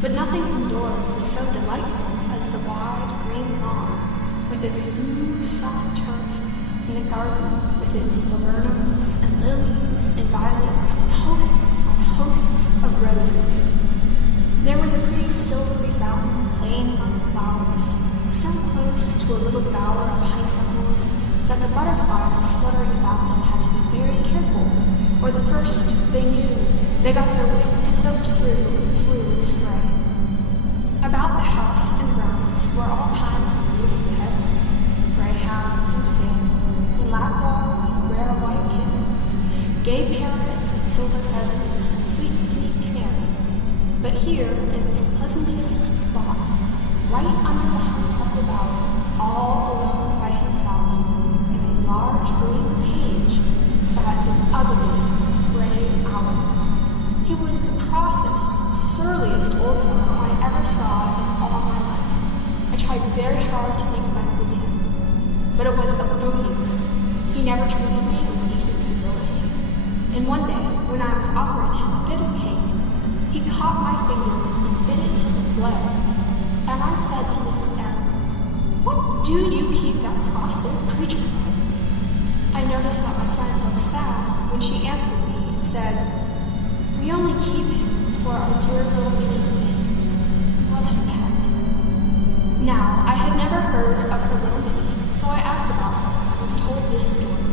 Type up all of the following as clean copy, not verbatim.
But nothing indoors was so delightful as the wide green lawn, with its smooth, soft turf, and the garden with its laburnums and lilies and violets and hosts of roses. There was a pretty silvery fountain playing among the flowers, so close to a little bower of honeysuckles that the butterflies fluttering about them had to be very careful, or the first they knew, they got their wings soaked through and through with spray. About the house and grounds were all kinds of beautiful pets, greyhounds and spaniels, and lapdogs and rare white kittens, gay parrots and silver pheasants and sweet singing canaries. But here, in this pleasantest spot, right under the honeysuckle bower, all alone by himself, in a large green cage, sat an ugly gray owl. He was the crossest, surliest old fellow I ever saw in all my life. I tried very hard to make friends with him, but it was of no use. He never treated me with decent civility. And one day, when I was offering him a bit of cake, he caught my finger and bit it till it bled. And I said to Mrs. M, "What do you keep that cross little creature for?" I noticed that my friend looked sad when she answered me and said, "We only keep him for our dear little Minnie's sake. He was her pet." Now, I had never heard of her little Minnie, so I asked about her and was told this story.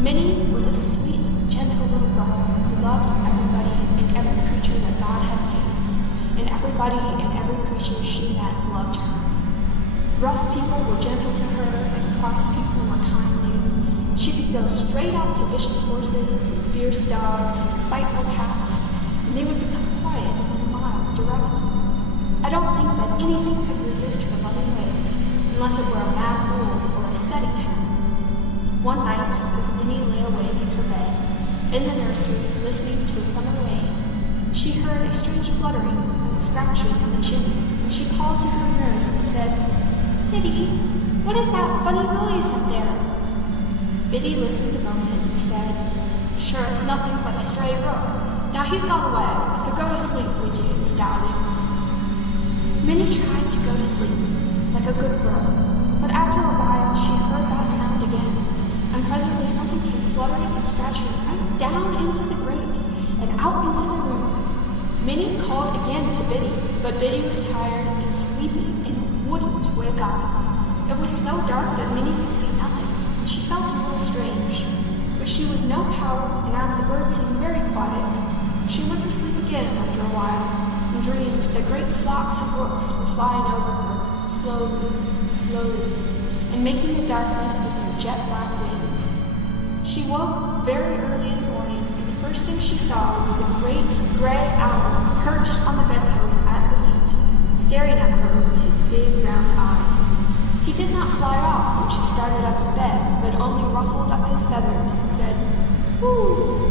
Minnie was a sweet, gentle little girl who loved everybody and every creature that God had made, and everybody and every creature she met loved her. Rough people were gentle to her, and cross people were kindly. She could go straight up to vicious horses and fierce dogs and spiteful cats, and they would become quiet and mild directly. I don't think that anything could resist her loving ways, unless it were a mad bull or a setting hen. One night, as Minnie lay awake in her bed, in the nursery, listening to a summer rain, she heard a strange fluttering and scratching in the chimney, and she called to her nurse and said, "Biddy, what is that funny noise up there?" Biddy listened a moment and said, "Sure, it's nothing but a stray rook. Now he's gone away, so go to sleep, would you, me darling?" Minnie tried to go to sleep, like a good girl, but after a while she heard that sound again, and presently something came fluttering and scratching right down into the grate and out into the room. Minnie called again to Biddy, but Biddy was tired and sleepy and wouldn't wake up. It was so dark that Minnie could see nothing, and she felt a little strange. But she was no coward, and as the bird seemed very quiet, she went to sleep again after a while, and dreamed that great flocks of rooks were flying over her, slowly, slowly, and making the darkness with their jet-black wings. She woke very early in the morning, and the first thing she saw was a great gray owl perched on the bedpost at her feet, staring at her with his big round eyes. He did not fly off when she started up in bed, but only ruffled up his feathers and said, "Whoo!"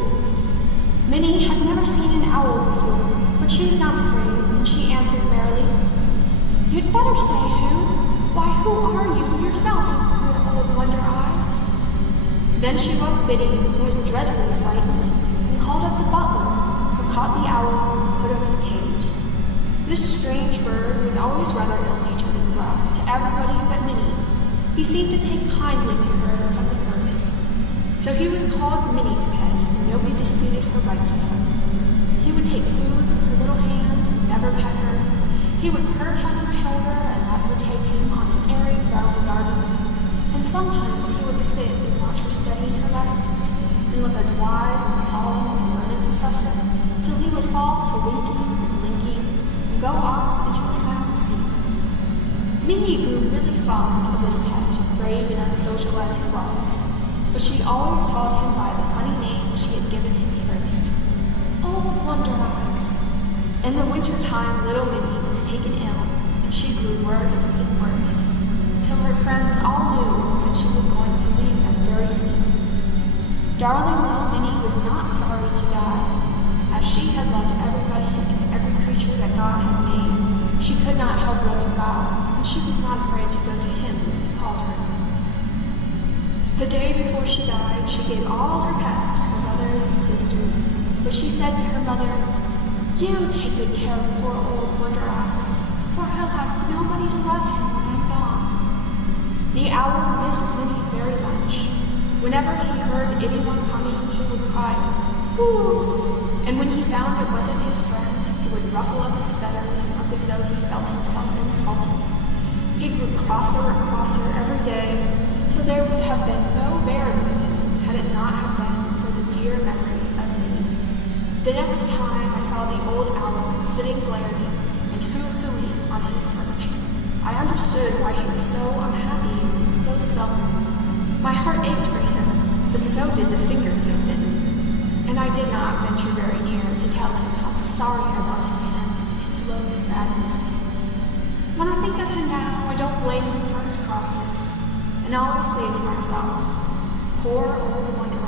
Minnie had never seen an owl before, but she was not afraid, and she answered merrily, "You'd better say who. Why, who are you yourself, you queer old Wondereyes?" Then she woke Biddy, who was dreadfully frightened, and called up the butler, who caught the owl and put him in a cage. This strange bird was always rather ill-natured and rough to everybody but Minnie. He seemed to take kindly to her from the first. So he was called Minnie's pet, and nobody disputed her right to him. He would take food from her little hand and never pet her. He would perch on her shoulder and let her take him on an airing round the garden. And sometimes he would sit and watch her studying her lessons and look as wise and solemn as a learned professor, till he would fall to winking and blinking and go off into a sound sleep. Minnie grew really fond of this pet, brave and unsocial as he was, but she always called him by the funny name she had given him first, Old Wondereyes. In the winter time, little Minnie was taken ill, and she grew worse and worse, till her friends all knew that she was going to leave them very soon. Darling little Minnie was not sorry to die. As she had loved everybody and every creature that God had made, she could not help loving God, and she was not afraid to go to him when he called her. The day before she died, she gave all her pets to her brothers and sisters, but she said to her mother, You take good care of poor old Wondereyes, for he'll have nobody to love him when I'm gone. The owl missed Minnie very much. Whenever he heard anyone coming, he would cry, "Ooh!" And when he found it wasn't his friend, he would ruffle up his feathers and look as though he felt himself insulted. He grew crosser and crosser every day, till there would have been no bearing with him had it not have been for the dear memory of Minnie. The next time I saw the old owl sitting glaring and hoo-hooing on his perch, I understood why he was so unhappy and so sullen. My heart ached for him, but so did the finger he had bitten, and I did not venture very near to tell him how sorry I was for him and his lonely sadness. When I think of him now, I don't blame him for his crossness, and always say to myself, poor old Wondereyes.